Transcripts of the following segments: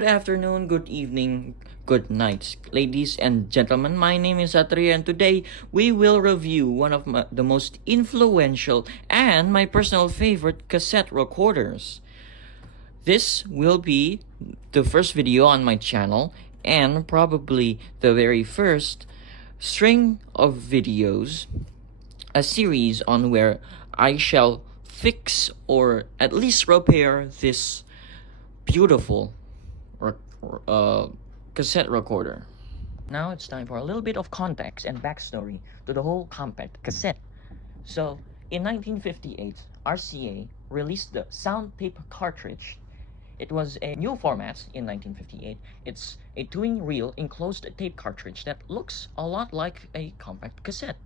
Good afternoon, good evening, good night, ladies and gentlemen. My name is Satri, and today we will review one of the most influential and my personal favorite cassette recorders. This will be the first video on my channel and probably the very first string of videos, a series on where I shall fix or at least repair this beautiful cassette recorder. Now it's time for a little bit of context and backstory to the whole compact cassette. So, in 1958, RCA released the sound tape cartridge. It was a new format in 1958. It's a 2-in reel enclosed tape cartridge that looks a lot like a compact cassette.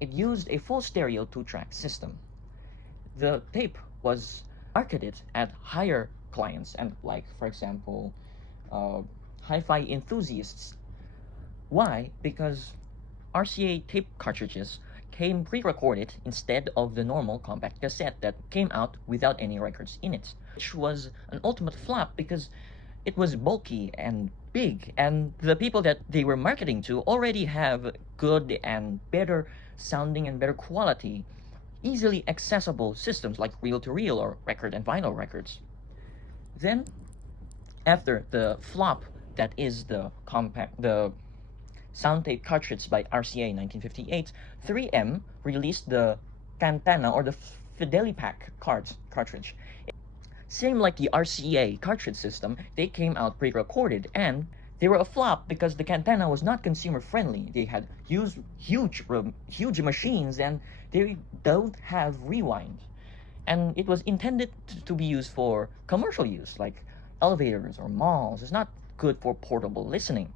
It used a full stereo 2-track system. The tape was marketed at higher clients and, like, for example, hi-fi enthusiasts. Why? Because RCA tape cartridges came pre-recorded instead of the normal compact cassette that came out without any records in it, which was an ultimate flop because it was bulky and big, and the people that they were marketing to already have good and better sounding and better quality, easily accessible systems like reel-to-reel or record and vinyl records. Then, after the flop that is the sound tape cartridge by RCA in 1958, 3M released the Cantana or the Fidelipack cartridge. Same like the RCA cartridge system, they came out pre-recorded and they were a flop because the Cantana was not consumer friendly. They had huge machines and they don't have rewind. And it was intended to be used for commercial use, like elevators or malls. It's not good for portable listening.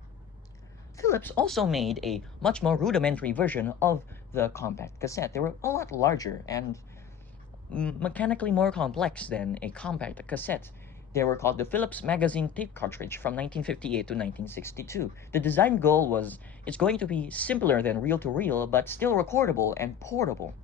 Philips also made a much more rudimentary version of the compact cassette. They were a lot larger and mechanically more complex than a compact cassette. They were called the Philips Magazine Tape Cartridge from 1958 to 1962. The design goal was it's going to be simpler than reel-to-reel, but still recordable and portable.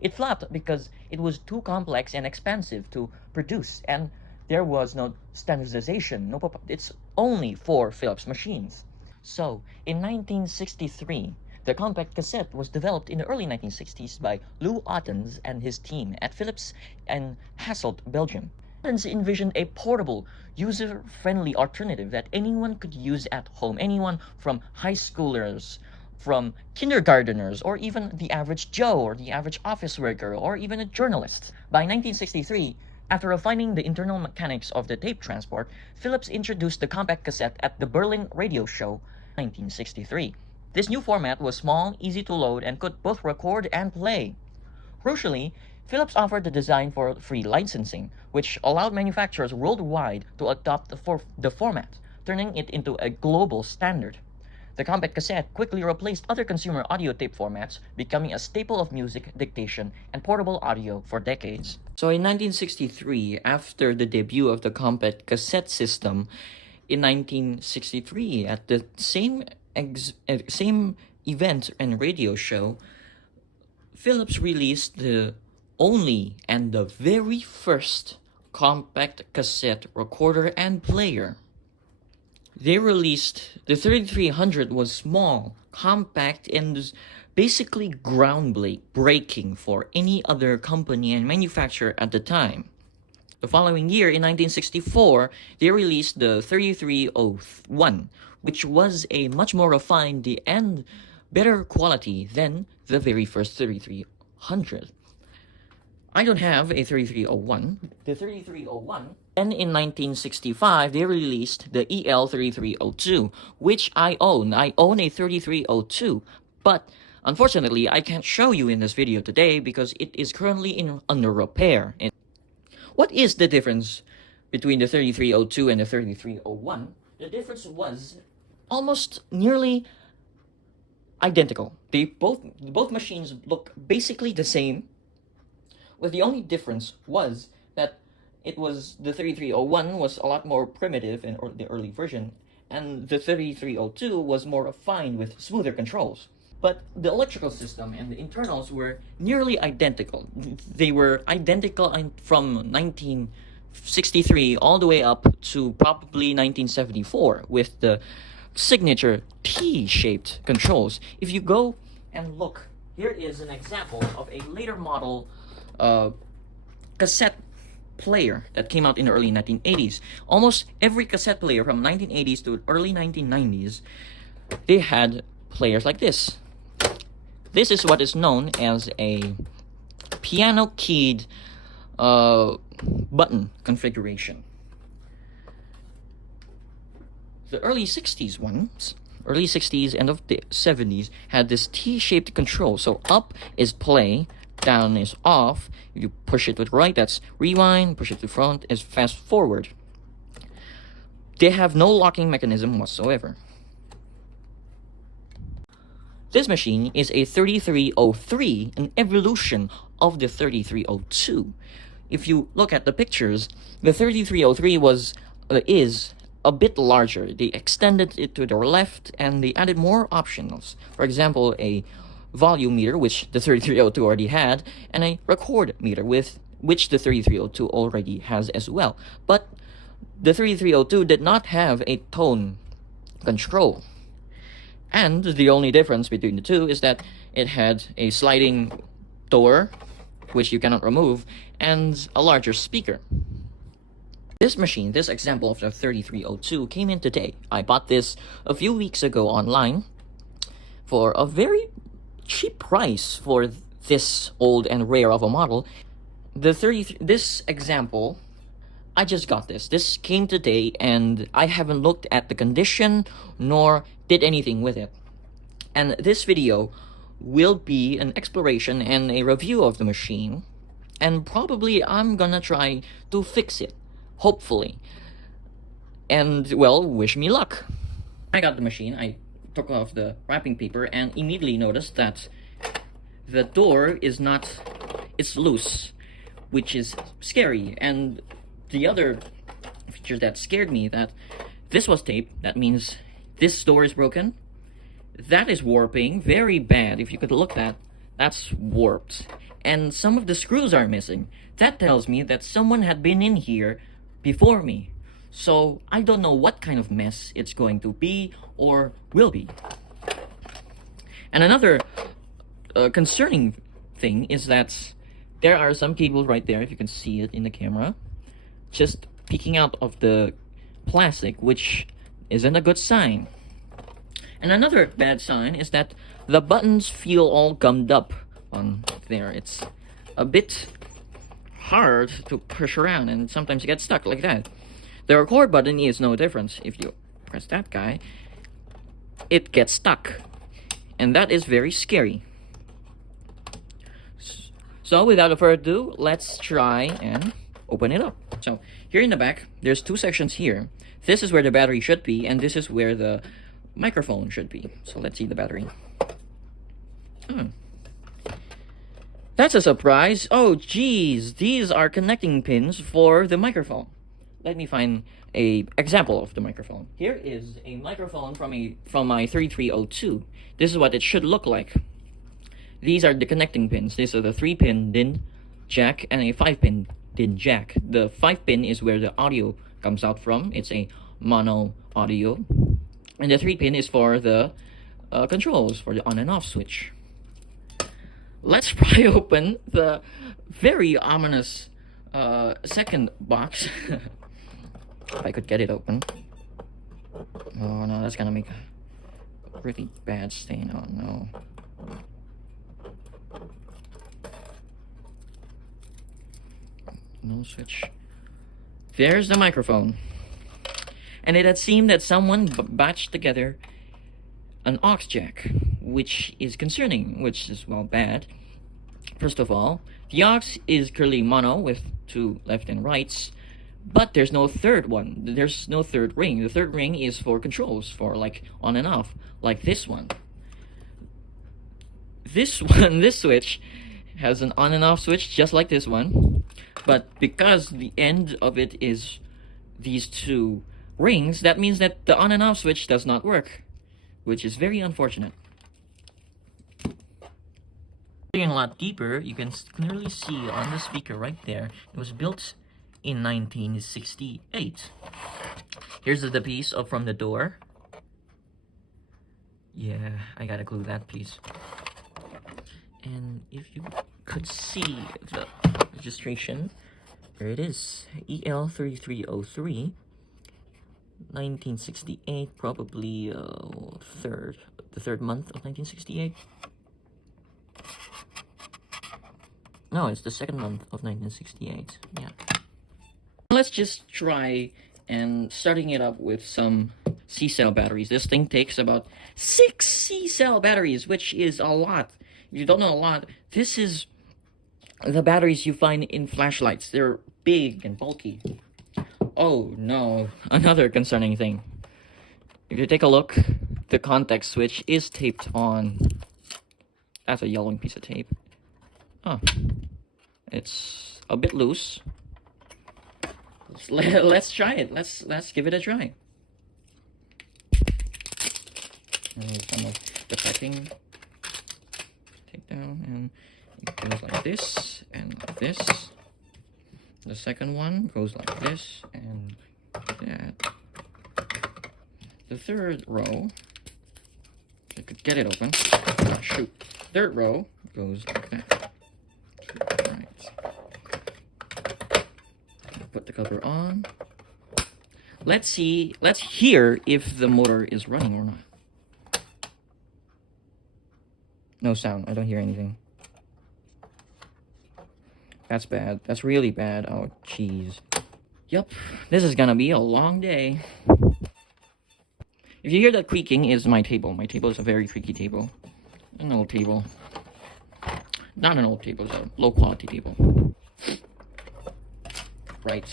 It flopped because it was too complex and expensive to produce, and there was no standardization. It's only for Philips machines. So, in 1963, the compact cassette was developed in the early 1960s by Lou Ottens and his team at Philips in Hasselt, Belgium. Ottens envisioned a portable, user-friendly alternative that anyone could use at home. Anyone from high schoolers, from kindergarteners, or even the average Joe, or the average office worker, or even a journalist. By 1963, after refining the internal mechanics of the tape transport, Philips introduced the compact cassette at the Berlin Radio Show 1963. This new format was small, easy to load, and could both record and play. Crucially, Philips offered the design for free licensing, which allowed manufacturers worldwide to adopt the format, turning it into a global standard. The compact cassette quickly replaced other consumer audio tape formats, becoming a staple of music, dictation, and portable audio for decades. So in 1963, after the debut of the compact cassette system, in 1963, at the same event and radio show, Philips released the only and the very first compact cassette recorder and player. They released the 3300 was small, compact, and basically groundbreaking for any other company and manufacturer at the time. The following year, in 1964, they released the 3301, which was a much more refined and better quality than the very first 3300. I don't have a 3301. The 3301. Then in 1965, they released the EL3302, which I own. I own a 3302, but unfortunately, I can't show you in this video today because it is currently under repair. What is the difference between the 3302 and the 3301? The difference was almost nearly identical. Both machines look basically the same, with the only difference was that it was the 3301 was a lot more primitive in the early version, and the 3302 was more refined with smoother controls. But the electrical system and the internals were nearly identical. They were identical from 19 1963 all the way up to probably 1974 with the signature T-shaped controls. If you go and look, here is an example of a later model cassette player that came out in the early 1980s. Almost every cassette player from 1980s to early 1990s, they had players like this. This is what is known as a piano keyed button configuration. The early 60s ones, early 60s, end of the 70s, had this T-shaped control. So up is play, down is off. If you push it with right, that's rewind. Push it to front is fast forward. They have no locking mechanism whatsoever. This machine is a 3303, an evolution of the 3302. If you look at the pictures, the 3303 is a bit larger. They extended it to their left and they added more optionals. For example, a volume meter, which the 3302 already had, and a record meter, which the 3302 already has as well. But the 3302 did not have a tone control. And the only difference between the two is that it had a sliding door, which you cannot remove, and a larger speaker. This machine, this example of the 3302, came in today. I bought this a few weeks ago online for a very cheap price for this old and rare of a model. This example, I just got this. This came today and I haven't looked at the condition nor did anything with it. And this video will be an exploration and a review of the machine, and probably I'm gonna try to fix it, hopefully. And well, wish me luck. I got the machine, I took off the wrapping paper and immediately noticed that the door is not, it's loose, which is scary. And the other feature that scared me, that this was taped, that means this door is broken. That is warping, very bad. If you could look at, that's warped. And some of the screws are missing. That tells me that someone had been in here before me. So I don't know what kind of mess it's going to be or will be. And another concerning thing is that there are some cables right there, if you can see it in the camera, just peeking out of the plastic, which isn't a good sign. And another bad sign is that the buttons feel all gummed up on there. It's a bit hard to push around and sometimes you get stuck like that. The record button is no difference. If you press that guy, it gets stuck. And that is very scary. So without further ado, let's try and open it up. So here in the back, there's two sections here. This is where the battery should be, and this is where the microphone should be. So let's see the battery. That's a surprise. Oh geez, these are connecting pins for the microphone. Let me find a example of the microphone. Here is a microphone from my 3302. This is what it should look like. These are the connecting pins. These are the 3-pin DIN jack and a 5-pin DIN jack. The 5-pin is where the audio comes out from. It's a mono audio. And the 3-pin is for the controls, for the on and off switch. Let's pry open the very ominous second box. If I could get it open. Oh no, that's gonna make a really bad stain. Oh no. No switch. There's the microphone. And it had seemed that someone batched together an aux jack, which is concerning, which is, well, bad. First of all, the aux is clearly mono with two left and rights, but there's no third one. There's no third ring. The third ring is for controls, for like on and off, like this one. This one, this switch, has an on and off switch just like this one, but because the end of it is these two rings, that means that the on and off switch does not work, which is very unfortunate. Digging a lot deeper, you can clearly see on the speaker right there, it was built in 1968. Here's the piece up from the door. Yeah, I gotta glue that piece. And if you could see the registration, there it is, EL3303, 1968, probably the third month of 1968. No, it's the second month of 1968, yeah. Let's just try and starting it up with some C-cell batteries. This thing takes about 6 C-cell batteries, which is a lot. If you don't know a lot, this is the batteries you find in flashlights. They're big and bulky. Oh no, another concerning thing. If you take a look, the contact switch is taped on. That's a yellowing piece of tape. Oh, it's a bit loose. Let's try it. Let's give it a try. Some of the piping take down, and it goes like this and like this. The second one goes like this and that. The third row, I could get it open. Oh, shoot. Third row goes like that. Right. Put the cover on. Let's hear if the motor is running or not. No sound. I don't hear anything. That's bad. That's really bad. Oh, jeez. Yep. This is gonna be a long day. If you hear that creaking, is my table. My table is a very creaky table. An old table. Not an old table, it's a low quality table. Right.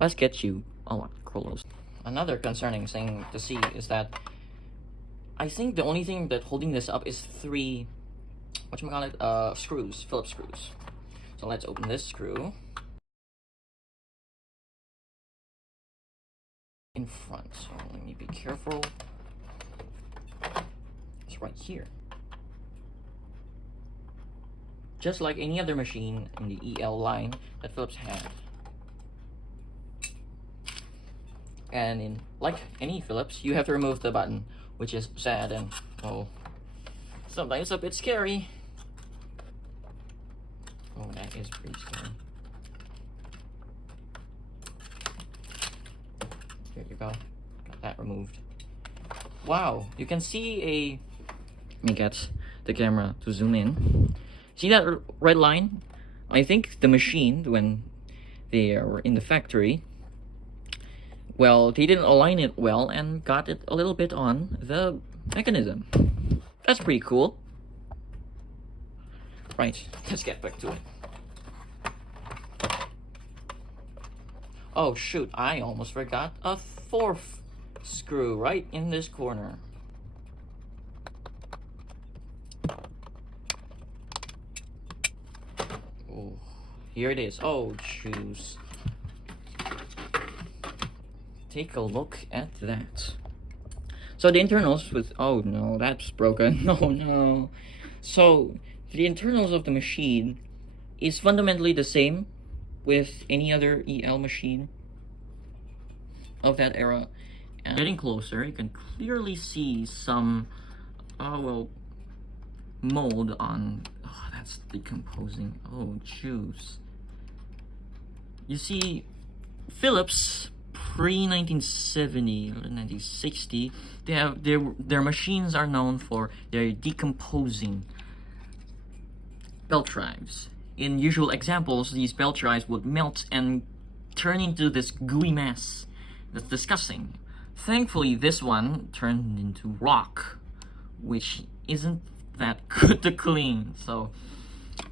Let's get you close. Another concerning thing to see is that I think the only thing that holding this up is 3 screws, Phillips screws. So let's open this screw in front. So let me be careful. It's right here. Just like any other machine in the EL line that Philips had. And like any Philips, you have to remove the button, which is sad and, oh, sometimes a bit scary. Oh, that is pretty scary. Here you go. Got that removed. Wow, you can see a... Let me get the camera to zoom in. See that red line? I think the machine, when they are in the factory, well, they didn't align it well and got it a little bit on the mechanism. That's pretty cool. Right, let's get back to it. Oh shoot, I almost forgot a 4th screw right in this corner. Oh, here it is. Oh, jeez. Take a look at that. So the internals with... Oh no, that's broken. No, no. So the internals of the machine is fundamentally the same with any other EL machine of that era. And getting closer, you can clearly see some, mold on... Oh, that's decomposing. Oh, juice. You see, Philips pre-1970, 1960, they have their machines are known for their decomposing belt drives. In usual examples, these belt drives would melt and turn into this gooey mass. That's disgusting. Thankfully, this one turned into rock, which isn't that good to clean. So,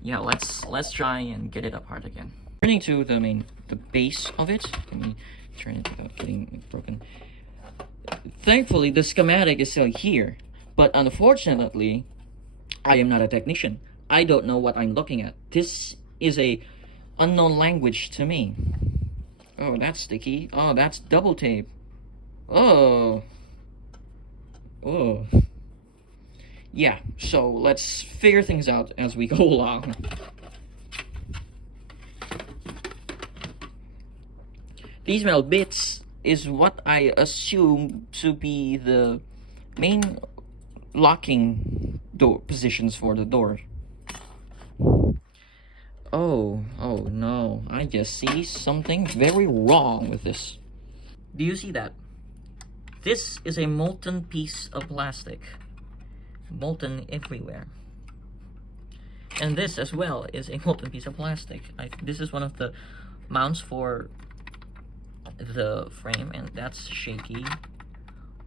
yeah, let's try and get it apart again. Turning to the base of it. Let me turn it without getting broken. Thankfully, the schematic is still here, but unfortunately, I am not a technician. I don't know what I'm looking at. This is a unknown language to me. Oh, that's sticky. Oh, that's double tape. Oh. Oh. yeah, so let's figure things out as we go along. These metal bits is what I assume to be the main locking door positions for the door. Oh no, I just see something very wrong with this. Do you see that? This is a molten piece of plastic. Molten everywhere. And this as well is a molten piece of plastic. This is one of the mounts for the frame, and that's shaky.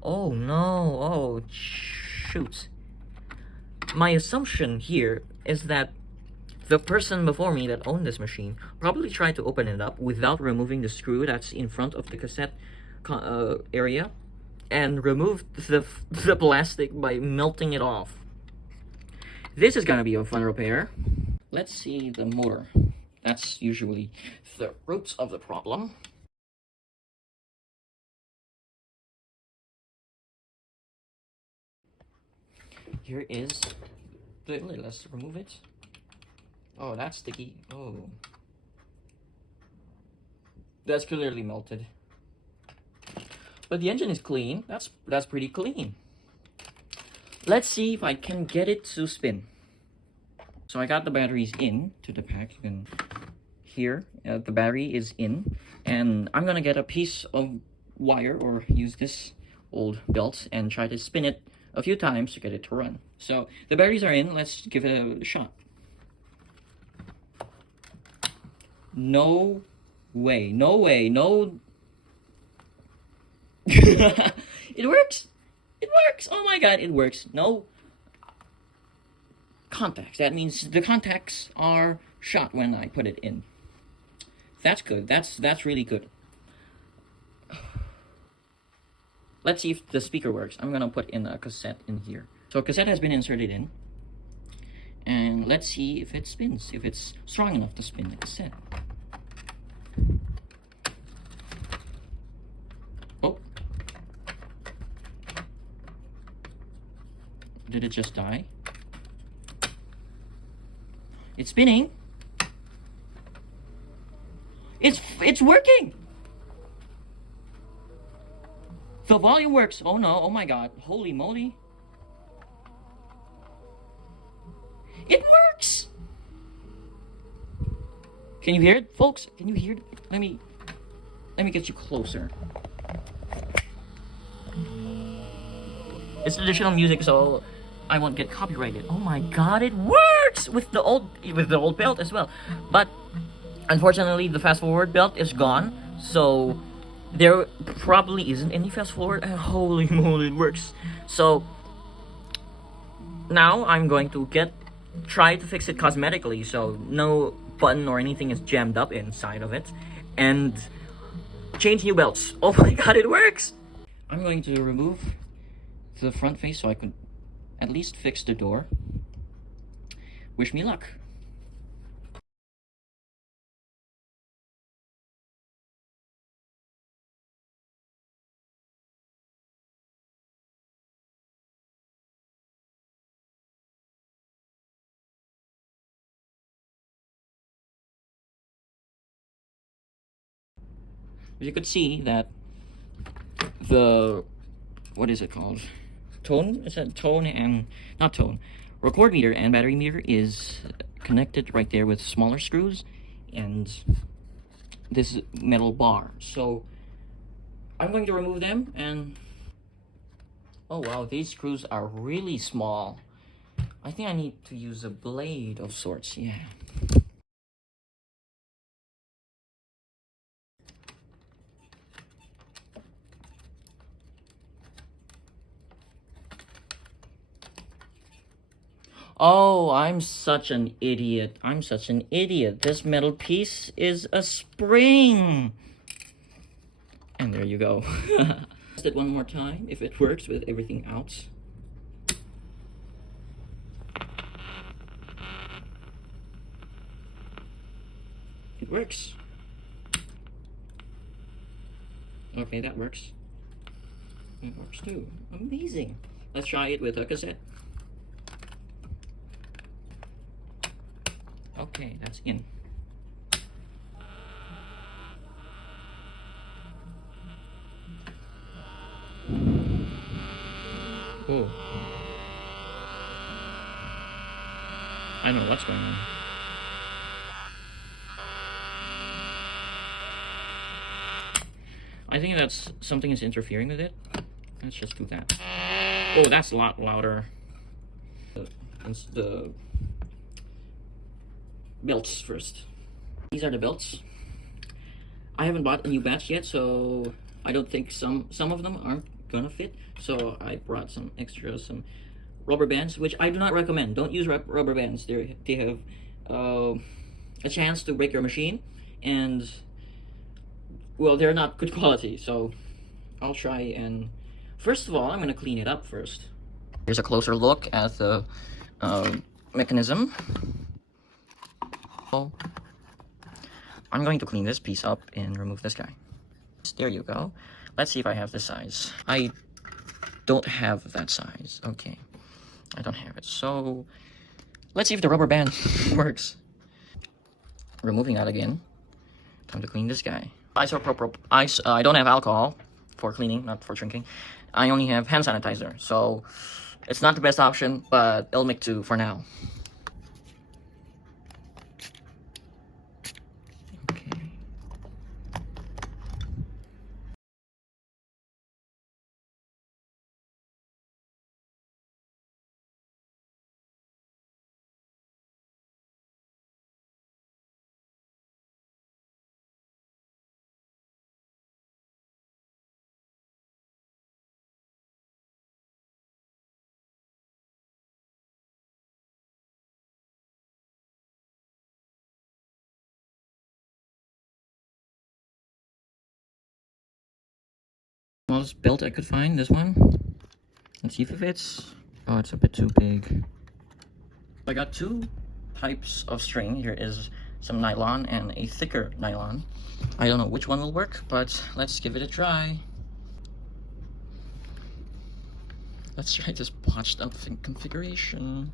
Oh no, oh shoot. My assumption here is that the person before me that owned this machine probably tried to open it up without removing the screw that's in front of the cassette area, and removed the plastic by melting it off. This is gonna be a fun repair. Let's see the motor. That's usually the roots of the problem. Here is the, let's remove it. Oh, that's sticky. Oh. That's clearly melted. But the engine is clean. That's pretty clean. Let's see if I can get it to spin. So I got the batteries in to the pack. You can hear the battery is in. And I'm gonna get a piece of wire or use this old belt and try to spin it a few times to get it to run. So the batteries are in. Let's give it a shot. No way, no way, no. It works. It works. Oh my god, it works. No contacts. That means the contacts are shot when I put it in. That's good. That's really good. Let's see if the speaker works. I'm gonna put in a cassette in here. So a cassette has been inserted in. And let's see if it spins, if it's strong enough to spin the cassette. Oh. Did it just die? It's spinning. It's working. The volume works. Oh no, oh my god. Holy moly. It works! Can you hear it, folks? Can you hear it? Let me get you closer. It's additional music, so I won't get copyrighted. Oh my god, it works with the old belt as well. But unfortunately, the fast forward belt is gone, so there probably isn't any fast forward. Holy moly, it works. So now I'm going to try to fix it cosmetically, so no button or anything is jammed up inside of it, and change new belts. Oh my god, it works! I'm going to remove the front face so I could at least fix the door. Wish me luck. As you could see that the, what is it called? Tone? Is that tone and, not tone. Record meter and battery meter is connected right there with smaller screws and this metal bar. So I'm going to remove them and, oh wow, these screws are really small. I think I need to use a blade of sorts, yeah. Oh, I'm such an idiot. I'm such an idiot. This metal piece is a spring. And there you go. Test it one more time if it works with everything out. It works. Okay, that works. It works too. Amazing. Let's try it with a cassette. Okay, that's in. Oh. I don't know what's going on. I think that's something is interfering with it. Let's just do that. Oh, that's a lot louder. The belts first. These are the belts. I haven't bought a new batch yet, so I don't think some of them aren't gonna fit. So I brought some some rubber bands, which I do not recommend. Don't use rubber bands. They have a chance to break your machine, and well, they're not good quality. So I'll try and first of all, I'm gonna clean it up first. Here's a closer look at the mechanism. So I'm going to clean this piece up and remove this guy. There you go. Let's see if I have this size. I don't have that size. Okay, I don't have it. So let's see if the rubber band works. Removing that again. Time to clean this guy. I don't have alcohol for cleaning, not for drinking. I only have hand sanitizer, so it's not the best option, but it'll make do for now. Smallest belt I could find, this one. Let's see if it fits. Oh, it's a bit too big. I got two types of string. Here is some nylon and a thicker nylon. I don't know which one will work, but let's give it a try. Let's try this botched up configuration.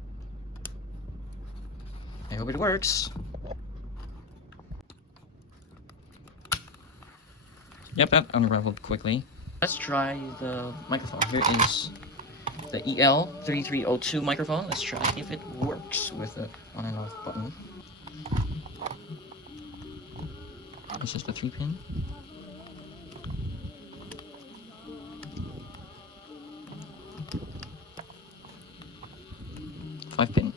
I hope it works. Yep, that unraveled quickly. Let's try the microphone. Here is the EL3302 microphone. Let's try if it works with the on and off button. This is the 3-pin. Five-pin.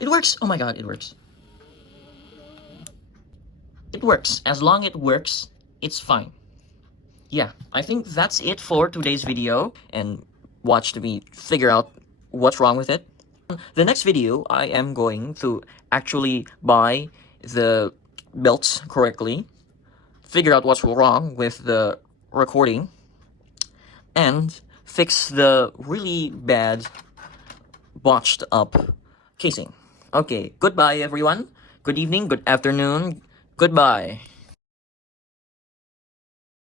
It works! Oh my god, it works. It works. As long as it works, it's fine. Yeah, I think that's it for today's video, and watch me figure out what's wrong with it. The next video, I am going to actually buy the belts correctly, figure out what's wrong with the recording, and fix the really bad botched up casing. Okay, goodbye everyone. Good evening, good afternoon, goodbye.